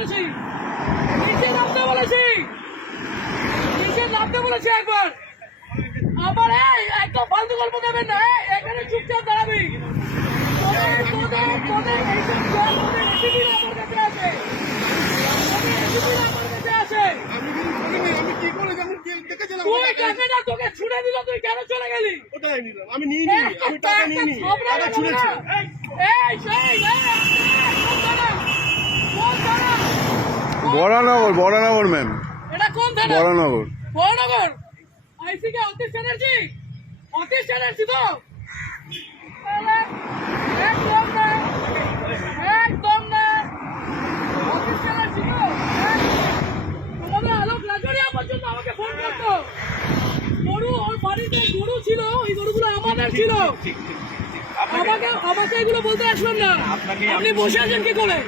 বলেছি। নিচে নামতে বলেছি। নিচে নামতে বলেছি একবার। এই একদম ফালতু গল্প দেবেন না। এখানে চুপচাপ দাঁড়াবি। আমি নিয়ে নিই আমি টাকা নিয়ে নিই। টাকা ছুঁড়েছি। এই সেই বরানগর বরানগর ম্যাম। এটা কোন থানা? বরানগর। বড়নগর আইসি কে অতীশ চ্যাটার্জি? অতীশ চ্যাটার্জি তো? একদম না একদম না। অতীশ চ্যাটার্জি তো? তোমাদের আলোক লাজরিয়া পর্যন্ত আমাকে ফোন করতো। গরু ওর বাড়িতে গরু ছিল ওই গরুগুলো আমাদের ছিল। আমাকে আমাকে এগুলো বলতে আসবেন না। আপনি বসে আছেন কি করে?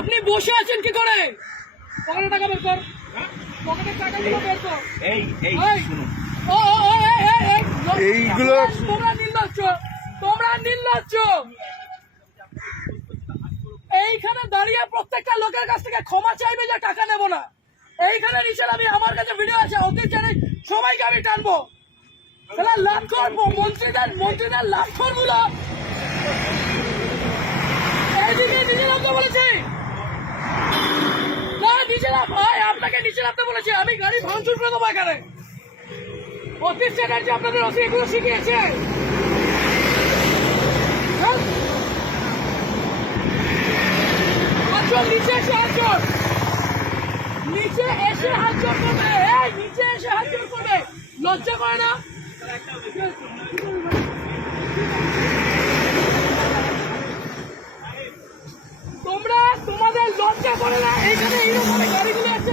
আপনি বসে আছেন কি করে? পকেটে টাকা বের কর। পকেটের টাকাগুলো বের কর। এই এই এই, শুনুন। ও, ও, ও, এই, এই, এই, এইগুলো- তোমরা- তোমরা নির্লজ্জ। তোমরা নির্লজ্জ। এইখানে দাঁড়িয়ে প্রত্যেকটা লোকের কাছ থেকে ক্ষমা চাইবে যে টাকা নেব না। এইখানে নিচে আমি আমার কাছে ভিডিও আছে ওকে জানি সবাইকে আমি টানবো। তাহলে লাভ করব মন্ত্রীদের মন্ত্রীদের লাভ করব না এইদিকে নামতে বলেছি? নিচে ভাই, আপনাকে নিচে নামতে বলেছি, আমি গাড়ি ভাঙচুর করে দেবো এখানে। অতীশ চ্যাটার্জি আপনাদের এগুলো শিখিয়েছে হ্যাঁ? হাতজোড়, নিচে এসে হাতজোড়। নিচে এসে হাত জোর করবে এই নিচে এসে হাত জোর করবে লজ্জা করে না তোমরা তোমাদের লজ্জা করে না এইখানে এইরকম গাড়িগুলো আছে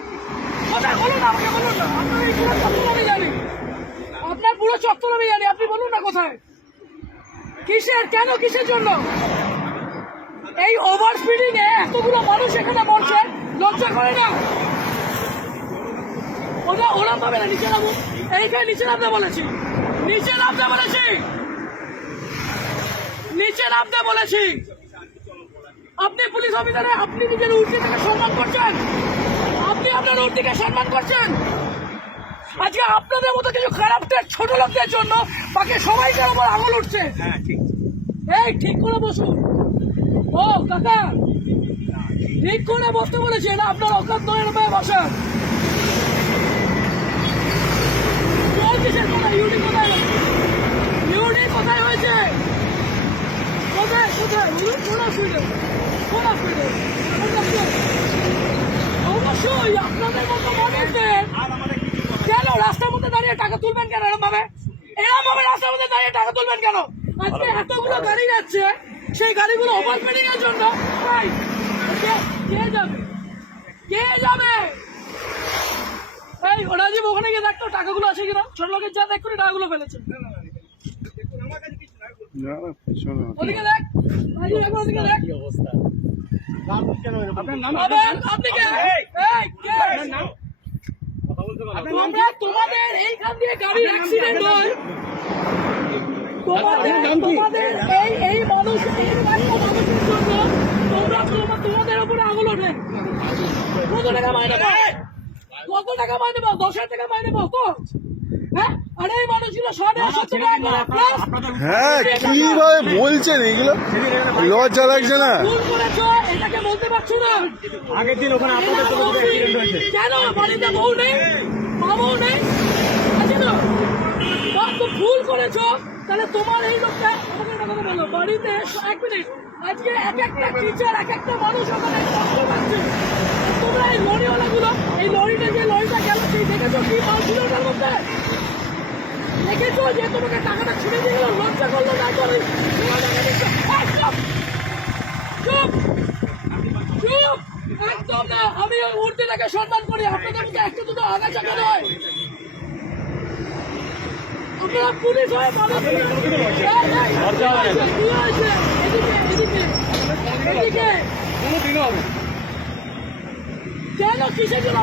জানি। আপনার পুরো চত্বর আমি জানি। আপনি বলুন না কোথায়? কিসের? কেন কিসের জন্য? এই ওভার স্পিডিং এ এতগুলো মানুষ এখানে মরছে, লজ্জা করে না? ওরা ওরা পাবে না, নিচে নামো এইখানে নিচে নামতে বলেছি। নিচে নামতে বলেছি। নিচে নামতে বলেছি। আপনি পুলিশ অফিসারে, আপনি নিজের উর্দিকে সম্মান করছেন? আপনি আপনার উর্দিকে সম্মান করছেন? আজকে আপনাদের মতো কিছু খারাপ ছোট লোকদের জন্য বাকি সবাইকার উপর আঙুল উঠছে। হ্যাঁ ঠিক। এই ঠিক করে বসুন। ও কাকা ঠিক করে বসতে বলেছি এটা আপনার অকাত নয় রূপায় বসেন। ইউনি কোথায় হয়েছে? ইউনি কোথায়? হয়েছে? কোথায় কোথায়? কোন অসুবিধা কোন অসুবিধা? অবশ্যই আপনাদের মতো মানুষদের কেন রাস্তার মধ্যে দাঁড়িয়ে টাকা তুলবেন কেন এরকম ভাবে এরকম ভাবে রাস্তার মধ্যে দাঁড়িয়ে টাকা তুলবেন কেন আজকে এতগুলো গাড়ি যাচ্ছে সেই গাড়িগুলো ওভারস্পিডিং এর জন্য ভাই, কে- কে যাবে কে যাবে এই রাজীব ওখানে গিয়ে দেখতো টাকাগুলো আছে কিনা ছোট লোকের যা দেখ করে টাকাগুলো ফেলেছে। ওদিকে দেখ রাজীব একবার ওদিকে দেখ আবার আপনি কে এই কে? তোমরা তোমাদের এইখান দিয়ে গাড়ির অ্যাক্সিডেন্ট হয়। তোমাদের তোমাদের এই এই মানুষ এই মানুষের জন্য তোমরা তোমাদের উপরে আঙুল ওঠে। কত টাকা মাইনে পাও? কত টাকা মাইনে পাও? দশ হাজার টাকা মাইনে পাও? তো হ্যাঁ কীভাবে বলছেন এইগুলো লজ্জা লাগছে না। এটাকে বলতে পারছ না। আগের দিন ওখানে আপনাদের তো অ্যাক্সিডেন্ট হয়েছে। কেন? বাড়িতে বউ নেই? মা নেই? আছে না? বা তো ভুল করেছ। তাহলে তোমার এই লোকটা আমাকে একটা কথা বলো। বাড়িতে এক মিনিট। আজকে এক একটা টিচার এক একটা মানুষ ওখানে কষ্ট পাচ্ছে। আর তোমরা এই এই লরিটা যে লরিটা গেল সেই দেখেছ কি মাল ছিল ওটার মধ্যে দেখেছ যে তোমাকে টাকাটা ছিঁড়ে দিয়ে গেল? লজ্জা করল না করে একদম আমি ওই মূর্তিটাকে সম্মান করি। আপনাদের মধ্যে একটা দুটো আগাছাকা নয় আপনারা পুলিশ হয়ে। কেন কিসের জন্য?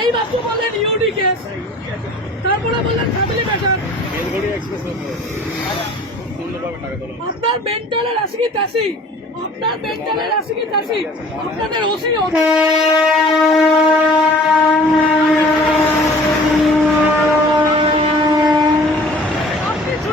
এই কেস আপনার আপনার আপনাদের ওসি আপনি ছোট লোক ওটা ছোট লোক, আপনি ছোট লোক। ওদিকে কোথায়? ওদিকে কোথায়? দেখো।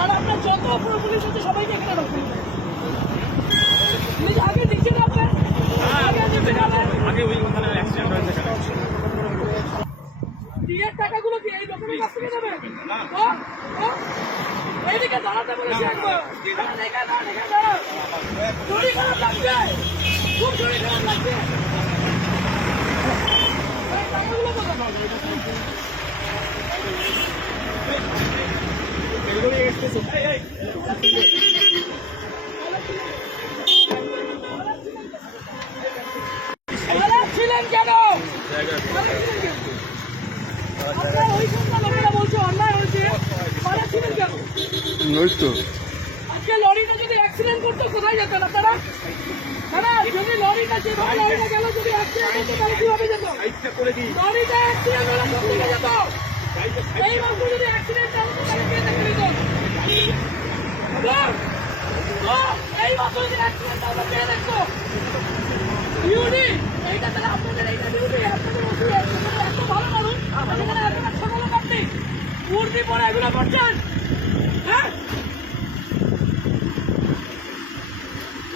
আর আপনার যত পুরো পুলিশ আছে, সবাইকে এখানে আগে নিচে নামবেন আগে ওই ওখানে অ্যাক্সিডেন্ট হয়েছে বিয়ের টাকাগুলো কি এই লোকের কাছ থেকে একবার দাঁড়ান, এখানে দাঁড়ান, এখানে দাঁড়ান। শরীর খারাপ লাগছে খুব শরীর খারাপ লাগছে ছিলেন কেন? ওই সন্ধ্যা লোকেরা বলছে, অন্যায় হয়েছে। ছিলেন কেন? ওই তো। কোথায় যেতেন আপনারা দাদা যদি লরিটা যেভাবে লরিটা গেল যদি অ্যাক্সিডেন্ট করতো তাহলে কীভাবে যেত? লরিটা অ্যাক্সিডেন্ট হলে কোন দিকে যেত? এই মাত্র যদি অ্যাক্সিডেন্ট হতো তাহলে কে দেখে নিত? এই মাত্র যদি অ্যাক্সিডেন্ট হতো কে দেখতো? ইউডি এইটা তাহলে আপনাদের এইটা ডিউটি আপনাদের ওষুধ এত ভালো মানুষ আপনাদের এত ছোট লোক আপনি। মূর্তি পরে এগুলো করছেন? হ্যাঁ ও বাচ্চা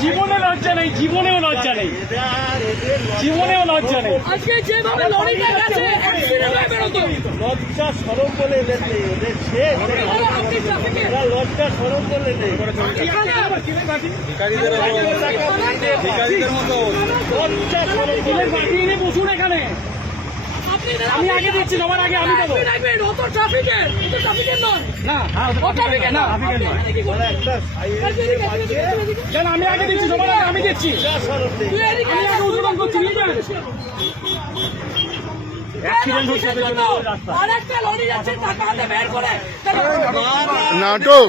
জীবনে লজ্জা নেই জীবনেও লজ্জা নেই। জীবনেও লজ্জা নেই। আজকে যেভাবে লরিটা গেছে লজ্জা সরম বলে এদের নেই ওদের শেষ লজ্জা সরম বলে নেই। লজ্জা সরম বলে নেই। বসুন এখানে। আমি আগে দিচ্ছি তোমার আগে আমি দেবো। ট্রাফিকের ট্রাফিকের না না আমি আগে দিচ্ছি তোমার আগে আমি দিচ্ছি। আমি আগে উদ্বোধন করছি, নাটক।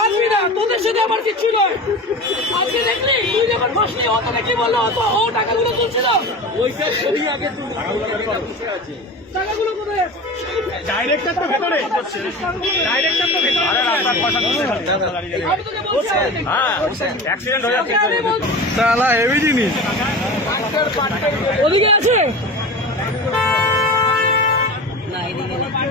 কাঁদবি না তোদের সাথে আমার কিছু নয়। আজকে দেখলি? তুই যখন বসলি ও তোকে কি বলল? তো ও টাকাগুলো তুলছিল। টাকাগুলো কোথায়? ডাইরেক্টর তো ভেতরে। ডাইরেক্টর তো ভেতরে। আরে রাস্তার আগে দেখি। হ্যাঁ অ্যাক্সিডেন্ট হয়ে তোকে আমি হেভি জিনিস। ওদিকে আছে? কত টাকায়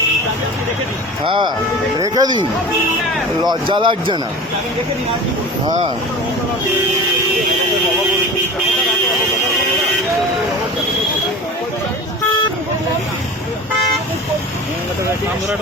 হ্যাঁ রেখে দিন। লজ্জা লাগছে না। হ্যাঁ। আমরা